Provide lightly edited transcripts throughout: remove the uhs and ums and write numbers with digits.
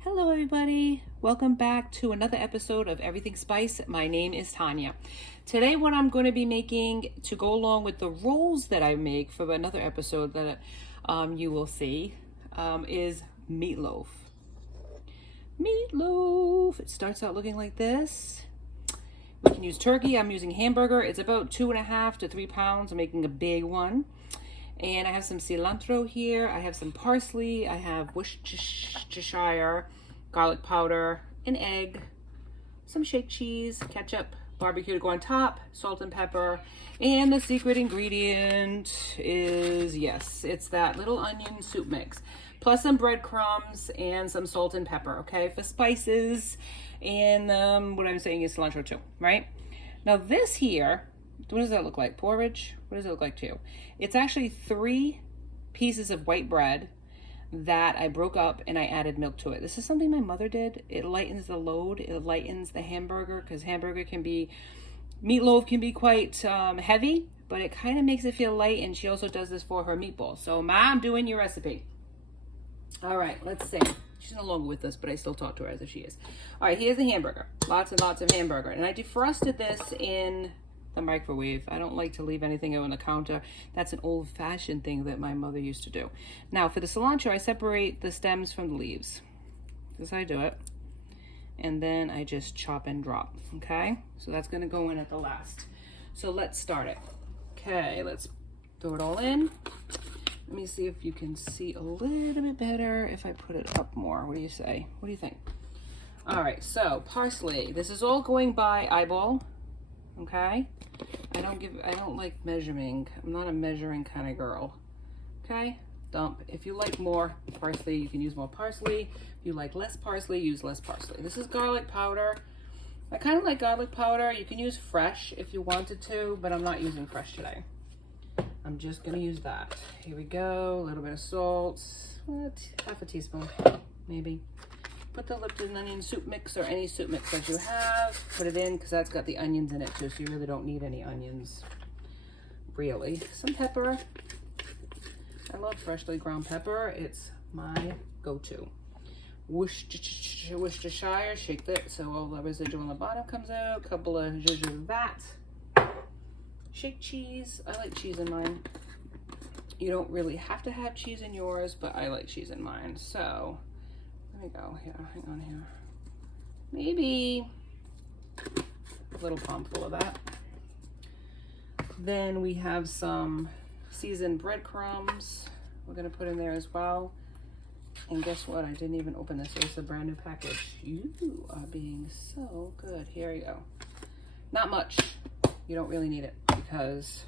Hello everybody, welcome back to another episode of Everything Spice. My name is Tanya. Today what I'm going to be making to go along with the rolls that I make for another episode that you will see is meatloaf. Meatloaf! It starts out looking like this. We can use turkey. I'm using hamburger. It's about 2.5 to 3 pounds. I'm making a big one. And I have some cilantro here. I have some parsley. I have Worcestershire garlic powder, an egg, some shake cheese, ketchup, barbecue to go on top, salt and pepper. And the secret ingredient is, yes, it's that little onion soup mix, plus some breadcrumbs and some salt and pepper, okay, for spices. And what I'm saying is cilantro too, right? Now this here, what does that look like? Porridge? What does it look like to you? It's actually 3 pieces of white bread that I broke up and I added milk to it. This is something my mother did. It lightens the load. It lightens the hamburger because meatloaf can be quite heavy, but it kind of makes it feel light. And she also does this for her meatballs. So Mom, doing your recipe. All right, let's see. She's no longer with us, but I still talk to her as if she is. All right, here's the hamburger. Lots and lots of hamburger. And I defrosted this in the microwave. I don't like to leave anything out on the counter. That's an old-fashioned thing that my mother used to do. Now for the cilantro, I separate the stems from the leaves. This is how I do it. And then I just chop and drop, okay? So that's gonna go in at the last. So let's start it. Okay, let's throw it all in. Let me see if you can see a little bit better if I put it up more. What do you say? What do you think? All right, so parsley. This is all going by eyeball, okay? I don't like measuring. I'm not a measuring kind of girl, okay? Dump. If you like more parsley, you can use more parsley. If you like less parsley, use less parsley. This is garlic powder. I kind of like garlic powder. You can use fresh if you wanted to, but I'm not using fresh today. I'm just gonna use that. Here we go, a little bit of salt, half a teaspoon, maybe. Put the Lipton onion soup mix or any soup mix that you have. Put it in because that's got the onions in it too, so you really don't need any onions, really. Some pepper. I love freshly ground pepper. It's my go-to. Worcestershire, shake that so all the residual on the bottom comes out. A couple of zhuzh of that. Shake cheese. I like cheese in mine. You don't really have to have cheese in yours, but I like cheese in mine. So let me go here. Hang on here. Maybe a little palm full of that. Then we have some seasoned breadcrumbs we're going to put in there as well. And guess what? I didn't even open this. It's a brand new package. You are being so good. Here you go. Not much. You don't really need it because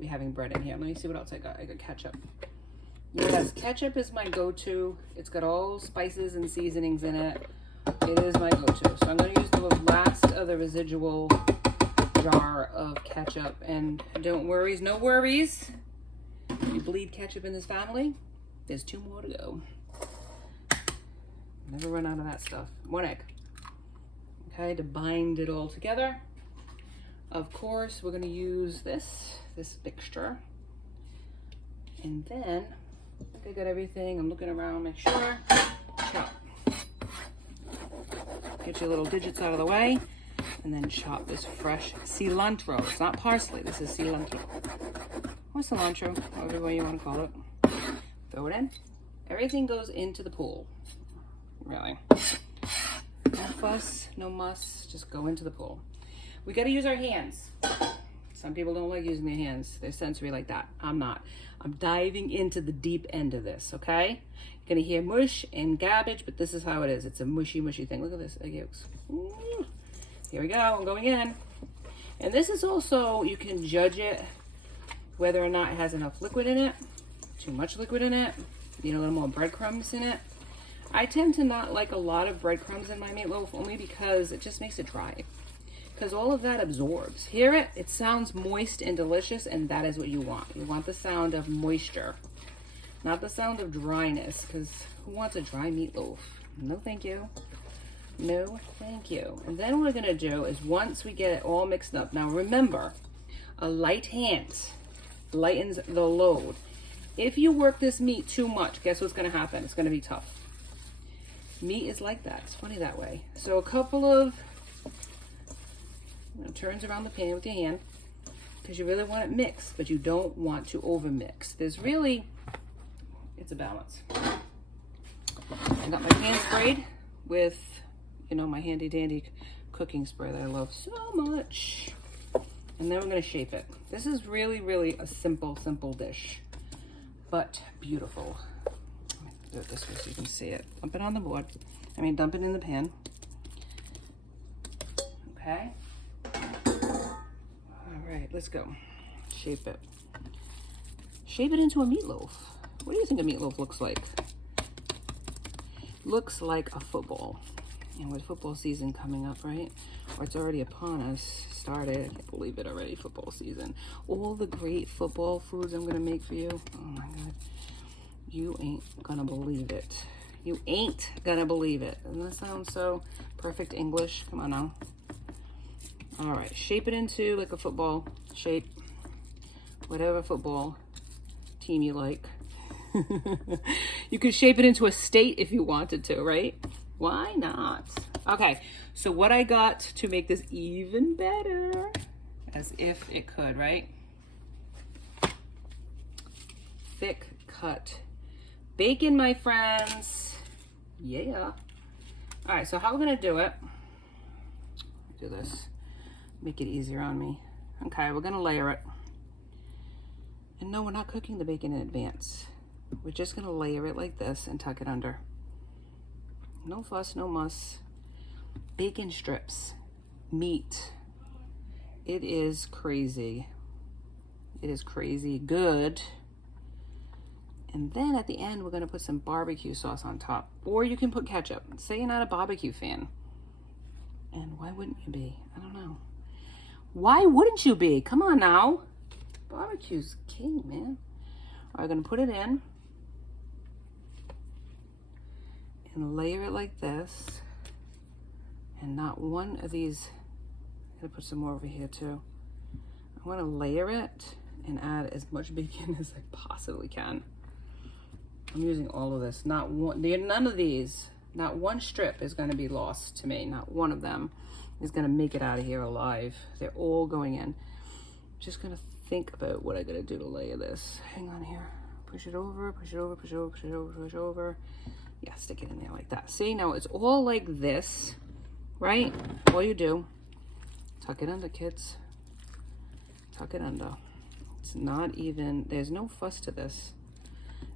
we're having bread in here. Let me see what else I got. I got ketchup. Yes, ketchup is my go-to. It's got all spices and seasonings in it. It is my go-to. So I'm going to use the last of the residual jar of ketchup. And don't worry, no worries. If you bleed ketchup in this family, there's 2 more to go. Never run out of that stuff. 1 egg. Okay, to bind it all together. Of course, we're going to use this mixture. And then, I think I got everything. I'm looking around, make sure. Chop. Get your little digits out of the way. And then chop this fresh cilantro. It's not parsley, this is cilantro. Or cilantro, however way you want to call it. Throw it in. Everything goes into the pool. Really. No fuss, no muss, just go into the pool. We got to use our hands. Some people don't like using their hands. They're sensory like that. I'm not. I'm diving into the deep end of this, okay? You're going to hear mush and garbage, but this is how it is. It's a mushy, mushy thing. Look at this. Here we go. I'm going in. And this is also, you can judge it whether or not it has enough liquid in it. Too much liquid in it. Need a little more breadcrumbs in it. I tend to not like a lot of breadcrumbs in my meatloaf only because it just makes it dry. Because all of that absorbs. Hear it? It sounds moist and delicious, and that is what you want. You want the sound of moisture, not the sound of dryness, because who wants a dry meatloaf? No, thank you. No, thank you. And then what we're going to do is once we get it all mixed up, now remember, a light hand lightens the load. If you work this meat too much, guess what's going to happen? It's going to be tough. Meat is like that. It's funny that way. So a couple of turns around the pan with your hand, because you really want it mixed, but you don't want to over mix. There's really, it's a balance. I got my pan sprayed with, you know, my handy dandy cooking spray that I love so much. And then we're gonna shape it. This is really, really a simple dish, but beautiful. Do it this way so you can see it. Dump it on the board. Dump it in the pan. Okay. All right, let's go. Shape it. Shape it into a meatloaf. What do you think a meatloaf looks like? Looks like a football. And with football season coming up, right? Or it's already upon us. Started. I can't believe it already, football season. All the great football foods I'm gonna make for you. Oh my God. You ain't gonna believe it. You ain't gonna believe it. Doesn't that sound so perfect English? Come on now. All right, shape it into like a football shape. Whatever football team you like. You could shape it into a state if you wanted to, right? Why not? Okay, so what I got to make this even better, as if it could, right? Thick cut bacon, my friends. Yeah. All right, so how we're gonna do it, do this, make it easier on me. Okay, we're gonna layer it. And no, we're not cooking the bacon in advance. We're just gonna layer it like this and tuck it under. No fuss, no muss. Bacon strips, meat. It is crazy. It is crazy good. And then at the end, we're gonna put some barbecue sauce on top. Or you can put ketchup. Say you're not a barbecue fan. And why wouldn't you be? I don't know. Why wouldn't you be? Come on now. Barbecue's king, man. All right, I'm gonna put it in. And layer it like this. And not one of these, I'm gonna put some more over here too. I wanna layer it and add as much bacon as I possibly can. I'm using all of this. Not one, none of these, not one strip is gonna be lost to me. Not one of them is gonna make it out of here alive. They're all going in. Just gonna think about what I gotta do to layer this. Hang on here. Push it over, push it over, push it over, push it over, push it over. Yeah, stick it in there like that. See, now it's all like this, right? All you do, tuck it under, kids. Tuck it under. It's not even, there's no fuss to this.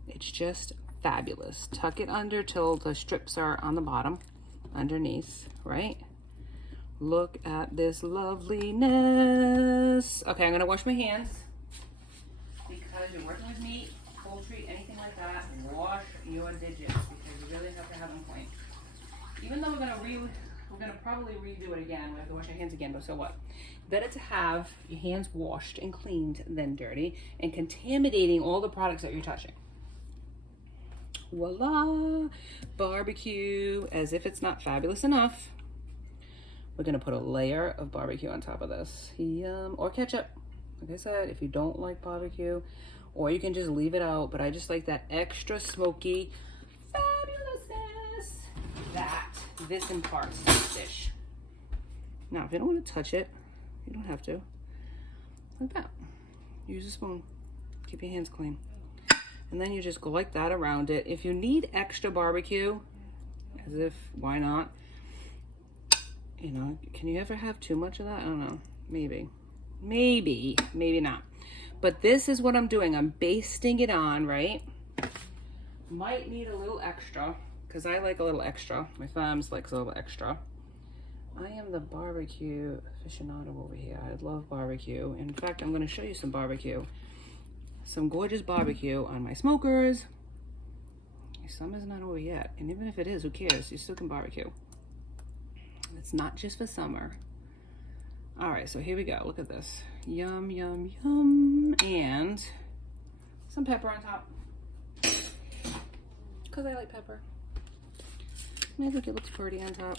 It's just fabulous. Tuck it under till the strips are on the bottom, underneath, right? Look at this loveliness. Okay, I'm gonna wash my hands because you're working with meat, poultry, anything like that. Wash your digits because you really have to have them clean. Even though we're gonna probably redo it again. We have to wash our hands again, but so what? Better to have your hands washed and cleaned than dirty and contaminating all the products that you're touching. Voila! Barbecue, as if it's not fabulous enough. We're gonna put a layer of barbecue on top of this. Yum, or ketchup. Like I said, if you don't like barbecue, or you can just leave it out, but I just like that extra smoky fabulousness that this imparts to this dish. Now, if you don't want to touch it, you don't have to. Like that. Use a spoon. Keep your hands clean. And then you just go like that around it. If you need extra barbecue, as if, why not? You know, can you ever have too much of that? I don't know. Maybe. Maybe not. But this is what I'm doing. I'm basting it on, right? Might need a little extra, because I like a little extra. My thumbs likes a little extra. I am the barbecue aficionado over here. I love barbecue. In fact, I'm going to show you some barbecue. Some gorgeous barbecue on my smokers. Summer's not over yet. And even if it is, who cares? You still can barbecue. It's not just for summer. All right, so here we go. Look at this. Yum, yum, yum. And some pepper on top. Because I like pepper. And I think it looks pretty on top.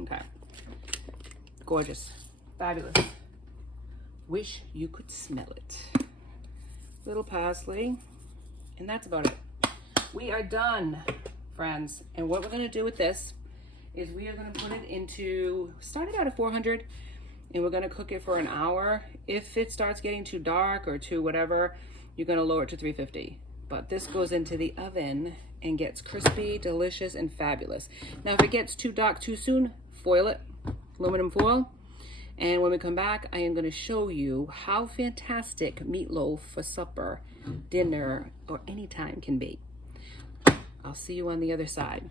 Okay. Gorgeous. Fabulous. Wish you could smell it. Little parsley. And that's about it. We are done friends. And what we're gonna do with this is we are gonna put it into, start it out at 400, and we're gonna cook it for an hour. If it starts getting too dark or too whatever, you're gonna lower it to 350. But this goes into the oven and gets crispy, delicious, and fabulous. Now, if it gets too dark too soon, foil it, aluminum foil. And when we come back, I am gonna show you how fantastic meatloaf for supper, dinner, or any time can be. I'll see you on the other side.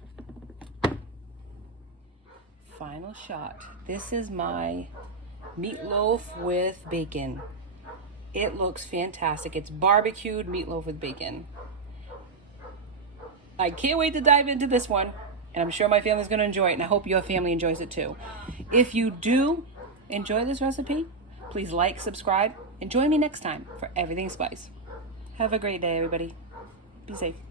Final shot. This is my meatloaf with bacon. It looks fantastic. It's barbecued meatloaf with bacon. I can't wait to dive into this one, and I'm sure my family's going to enjoy it, and I hope your family enjoys it too. If you do enjoy this recipe, please like, subscribe, and join me next time for Everything Spice. Have a great day, everybody. Be safe.